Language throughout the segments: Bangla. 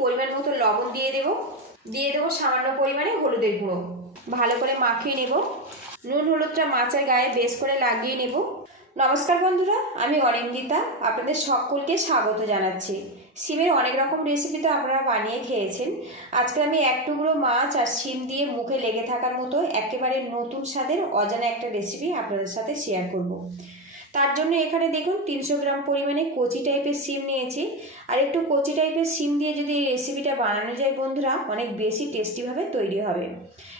পরিমাণ মতো লবণ দিয়ে দেব। দিয়ে দেবো সামান্য পরিমাণে হলুদের গুঁড়ো। ভালো করে মাখিয়ে নেব। নুন হলুদটা মাছের গায়ে বেশ করে লাগিয়ে নেব। নমস্কার বন্ধুরা, আমি অরিন্দিতা আপনাদের সকলকে স্বাগত জানাচ্ছি। সিমের অনেক রকম রেসিপি তো আপনারা বানিয়ে খেয়েছেন। আজকে আমি এক টুকরো মাছ আর শিম দিয়ে মুখে লেগে থাকার মতো একেবারে নতুন স্বাদের অজানা একটা রেসিপি আপনাদের সাথে শেয়ার করব। তার জন্য এখানে দেখুন তিনশো গ্রাম পরিমাণে কচি টাইপের সিম নিয়েছি। আর একটু কচি টাইপের সিম দিয়ে যদি এই রেসিপিটা বানানো যায় বন্ধুরা, অনেক বেশি টেস্টিভাবে তৈরি হবে।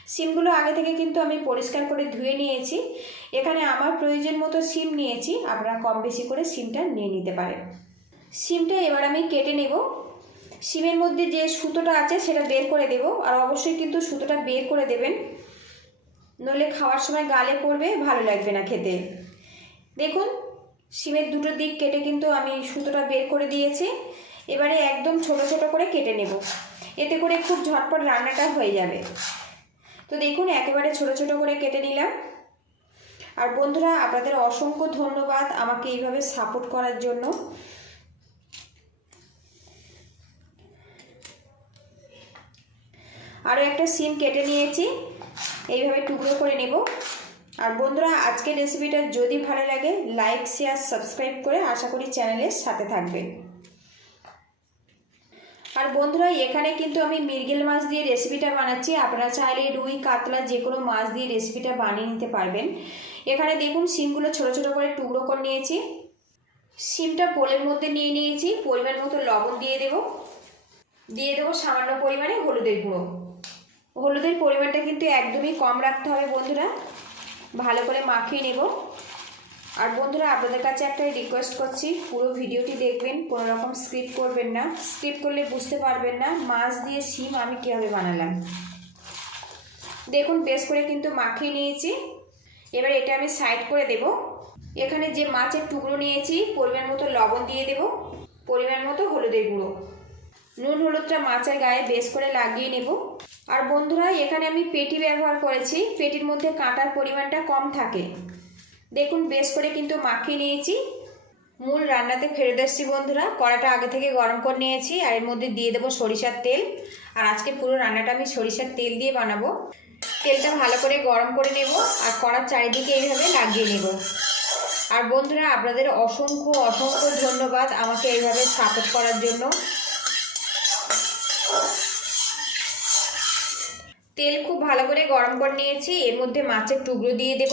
সিমগুলো আগে থেকে কিন্তু আমি পরিষ্কার করে ধুয়ে নিয়েছি। এখানে আমার প্রয়োজন মতো সিম নিয়েছি, আপনারা কম বেশি করে সিমটা নিয়ে নিতে পারেন। সিমটা এবার আমি কেটে নেব। সিমের মধ্যে যে সুতোটা আছে সেটা বের করে দেব। আর অবশ্যই কিন্তু সুতোটা বের করে দেবেন। নইলে খাওয়ার সময় গালে পড়বে, ভালো লাগবে না খেতে। দেখুন, সিমের দুটো দিক কেটে কিন্তু আমি সুতোটা বের করে দিয়েছি। এবারে একদম ছোট ছোট করে কেটে নেব। এতে করে খুব ঝটপট রান্নাটা হয়ে যাবে। তো দেখুন, একেবারে ছোট ছোট করে কেটে নিলাম। আর বন্ধুরা, আপনাদের অসংখ্য ধন্যবাদ আমাকে এইভাবে সাপোর্ট করার জন্য। আরও একটা সিম কেটে নিয়েছি। এইভাবে টুকরো করে নেব। আর বন্ধুরা, আজকের রেসিপিটা যদি ভালো লাগে লাইক শেয়ার সাবস্ক্রাইব করে আশা করি চ্যানেলের সাথে থাকবে। আর বন্ধুরা, এখানে কিন্তু আমি মৃগেল মাছ দিয়ে রেসিপিটা বানাচ্ছি। আপনারা চাইলে রুই, কাতলা, যে কোনো মাছ দিয়ে রেসিপিটা বানিয়ে নিতে পারবেন। এখানে দেখুন সিমগুলো ছোট ছোট করে টুকরো করে নিয়েছি। শিমটা পোলের মধ্যে নিয়ে নিয়েছি। পরিমাণ মতো লবণ দিয়ে দেব। দিয়ে দেবো সামান্য পরিমাণে হলুদের গুঁড়ো। হলুদের পরিমাণটা কিন্তু একদমই কম রাখতে হবে বন্ধুরা। ভালো করে মাখিয়ে নেব। আর বন্ধুরা, আপনাদের কাছে একটা রিকোয়েস্ট করছি। পুরো ভিডিওটি দেখবেন, কোনো রকম স্ক্রিপ্ট করবেন না। স্ক্রিপ্ট করলে বুঝতে পারবেন না, মাছ দিয়ে সিম আমি কীভাবে বানালাম। দেখুন, বেশ করে কিন্তু মাখিয়ে নিয়েছি। এবার এটা আমি সাইড করে দেব। এখানে যে মাছের টুকরো নিয়েছি, পরিমাণ মতো লবণ দিয়ে দেব। পরিমাণ মতো হলুদের গুঁড়ো। নুন হলুদটা মাছের গায়ে বেশ করে লাগিয়ে নেব। আর বন্ধুরা এখানে আমি পেটি ব্যবহার করেছি। পেটির মধ্যে কাঁটার পরিমাণটা কম থাকে। দেখুন, বেশ করে কিন্তু মাখিয়ে নিয়েছি। মূল রান্নাতে ফেরত এসেছি বন্ধুরা। কড়াটা আগে থেকে গরম করে নিয়েছি আর এর মধ্যে দিয়ে দেবো সরিষার তেল। আর আজকে পুরো রান্নাটা আমি সরিষার তেল দিয়ে বানাবো। তেলটা ভালো করে গরম করে নেব আর কড়ার চারিদিকে এইভাবে লাগিয়ে নেব। আর বন্ধুরা, আপনাদের অসংখ্য অসংখ্য ধন্যবাদ আমাকে এইভাবে সাপোর্ট করার জন্য। তেল খুব ভালো করে গরম করে নিয়েছি। এর মধ্যে মাছের টুকরো দিয়ে দেব।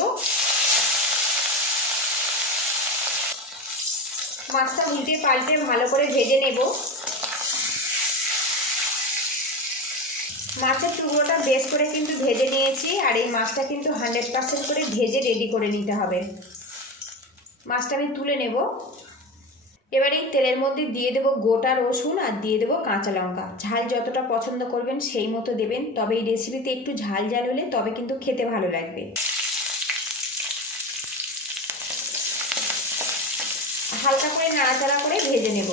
মাছটা উল্টে পাল্টে ভালো করে ভেজে নেব। মাছের টুকরোটা বেশ করে কিন্তু ভেজে নিয়েছি আর এই মাছটা কিন্তু হান্ড্রেড পার্সেন্ট করে ভেজে রেডি করে নিতে হবে। মাছটা আমি তুলে নেব। এবার এই তেলের মধ্যে দিয়ে দেবো গোটা রসুন আর দিয়ে দেবো কাঁচা লঙ্কা। ঝাল যতটা পছন্দ করবেন সেই মতো দেবেন। তবে এই রেসিপিতে একটু ঝাল ঝাল হলে তবে কিন্তু খেতে ভালো লাগবে। হালকা করে নাড়াচাড়া করে ভেজে নেব।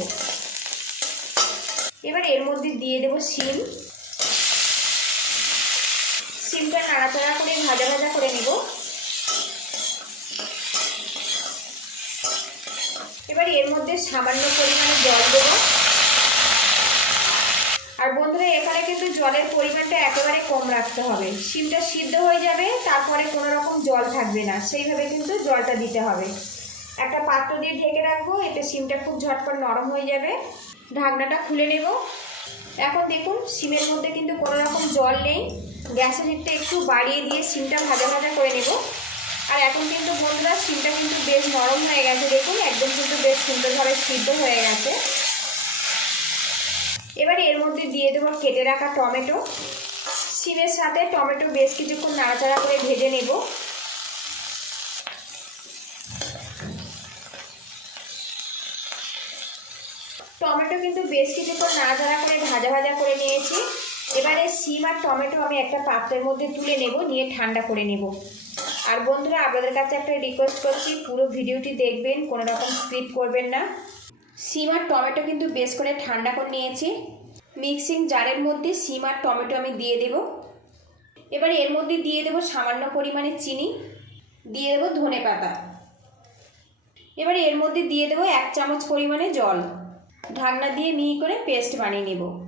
এবার এর মধ্যে দিয়ে দেবো শিম। শিমটা নাড়াচাড়া করে ভাজা ভাজা করে নেব। এবার এর মধ্যে সামান্য পরিমাণে জল দেব। আর বন্ধুরা, এখানে কিন্তু জলের পরিমাণটা একেবারে কম রাখতে হবে। শিমটা সিদ্ধ হয়ে যাবে, তারপরে কোনো রকম জল থাকবে না। সেইভাবে কিন্তু জলটা দিতে হবে। একটা পাত্র দিয়ে ঢেকে রাখব, এতে শিমটা খুব ঝটপট নরম হয়ে যাবে। ঢাকনাটা খুলে নেব। এখন দেখুন, শিমের মধ্যে কিন্তু কোনো রকম জল নেই। গ্যাসের হিটটা একটু বাড়িয়ে দিয়ে শিমটা ভাজা ভাজা করে নেব। আর এখন কিন্তু বন্ধুরা শিমটা কিন্তু বেশ নরম হয়ে গেছে, দেখুন, একদম কিন্তু বেশ সুন্দরভাবে সিদ্ধ হয়ে গেছে। এবার এর মধ্যে দিয়ে দেবো কেটে রাখা টমেটো। শিমের সাথে টমেটো বেশ কিছুক্ষণ নাড়াচাড়া করে ভেজে নেব। টমেটো কিন্তু বেশ কিছুক্ষণ নাড়াচাড়া করে ভাজা ভাজা করে নিয়েছি। এবারে শিম আর টমেটো আমি একটা পাত্রের মধ্যে তুলে নেব, নিয়ে ঠান্ডা করে নেব। আর বন্ধুরা, আপনাদের কাছে একটা রিকোয়েস্ট করছি, পুরো ভিডিওটি দেখবেন, কোনো রকম স্ক্রিপ্ট করবেন না। সিম আর টমেটো কিন্তু বেশ করে ঠান্ডা করে নিয়েছি। মিক্সিং জারের মধ্যে সিম আর টমেটো আমি দিয়ে দেব। এবার এর মধ্যে দিয়ে দেব সামান্য পরিমাণে চিনি। দিয়ে দেবো ধনে পাতা। এবার এর মধ্যে দিয়ে দেবো এক চামচ পরিমাণে জল। ঢাকনা দিয়ে মিহি করে পেস্ট বানিয়ে নেব।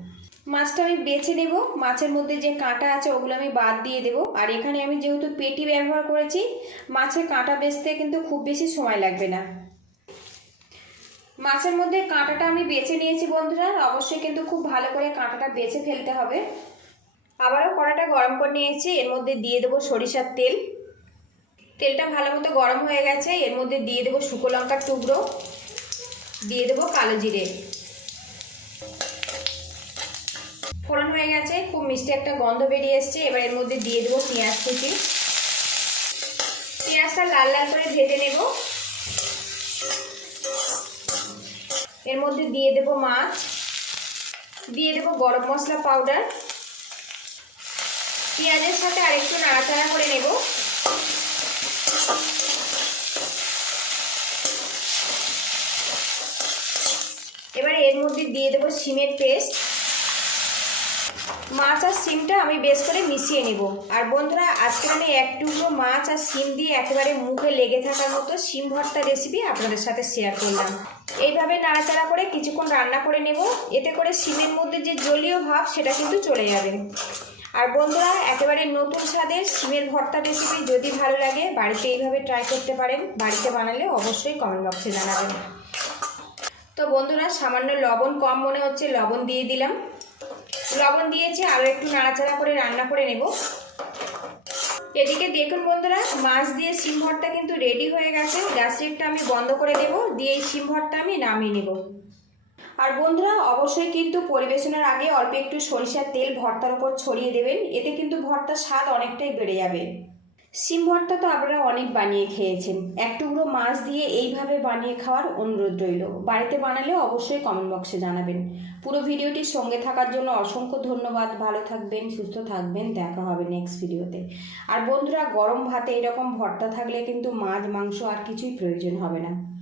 মাছটা আমি বেছে নেব। মাছের মধ্যে যে কাঁটা আছে ওগুলো আমি বাদ দিয়ে দেবো। আর এখানে আমি যেহেতু পেটি ব্যবহার করেছি, মাছের কাঁটা বেচতে কিন্তু খুব বেশি সময় লাগবে না। মাছের মধ্যে কাঁটাটা আমি বেছে নিয়েছি বন্ধুরা অবশ্যই কিন্তু খুব ভালো করে কাঁটাটা বেছে ফেলতে হবে। আবারও কড়াটা গরম করে নিয়েছি, এর মধ্যে দিয়ে দেবো সরিষার তেল। তেলটা ভালো মতো গরম হয়ে গেছে, এর মধ্যে দিয়ে দেবো শুকো লঙ্কার টুকরো। দিয়ে দেবো কালো জিরে ফোড়ন হয়ে গেছে খুব মিষ্টি একটা গন্ধ বেরিয়ে এসছে, এবার এর মধ্যে দিয়ে দেবো পেঁয়াজ কুচি। পেঁয়াজটা লাল লাল করে ভেজে নেব। এর মধ্যে দিয়ে দেবো মাছ। দিয়ে দেবো গরম মশলা পাউডার। পেঁয়াজের সাথে আরেকটু নাড়াচাড়া করে নেব। এবার এর মধ্যে দিয়ে দেবো সিমের পেস্ট। মাছ আর সিমটা আমি বেশ করে মিশিয়ে নেব। আর বন্ধুরা আজকে আমি এক টুকরো মাছ আর সিম দিয়ে একেবারে মুখে লেগে থাকার মতো সিম ভর্তা রেসিপি আপনাদের সাথে শেয়ার করলাম। এইভাবে নাড়াচাড়া করে কিছুক্ষণ রান্না করে নেব। এতে করে সিমের মধ্যে যে জলীয় ভাব, সেটা কিন্তু চলে যাবে। আর বন্ধুরা, একেবারে নতুন স্বাদের সিমের ভর্তা রেসিপি যদি ভালো লাগে, বাড়িতে এইভাবে ট্রাই করতে পারেন। বাড়িতে বানালে অবশ্যই কমেন্ট বক্সে জানাবেন। তো বন্ধুরা, সামান্য লবণ, কম মনে হচ্ছে লবণ দিয়ে দিলাম। লবণ দিয়েছি আরও একটু নাড়াচাড়া করে রান্না করে নেব। এদিকে দেখুন বন্ধুরা, মাছ দিয়ে সিম কিন্তু রেডি হয়ে গেছে। গ্যাস লিডটা আমি বন্ধ করে দেব, দিয়ে এই সিম আমি নামিয়ে নেব। আর বন্ধুরা, অবশ্যই কিন্তু পরিবেশনের আগে অল্প একটু সরিষার তেল ভর্তার উপর ছড়িয়ে দেবেন, এতে কিন্তু ভর্তার স্বাদ অনেকটাই বেড়ে যাবে। সিম ভর্তা তো আপনারা অনেক বানিয়ে খেয়েছেন। এক টুকরো মাছ দিয়ে এইভাবে বানিয়ে খাওয়ার অনুরোধ রইল। বাড়িতে বানালে অবশ্যই কমেন্ট বক্সে জানাবেন। পুরো ভিডিওটির সঙ্গে থাকার জন্য অসংখ্য ধন্যবাদ। ভালো থাকবেন, সুস্থ থাকবেন। দেখা হবে নেক্সট ভিডিওতে। আর বন্ধুরা, গরম ভাতে এরকম ভর্তা থাকলে কিন্তু মাছ, মাংস আর কিছুই প্রয়োজন হবে না।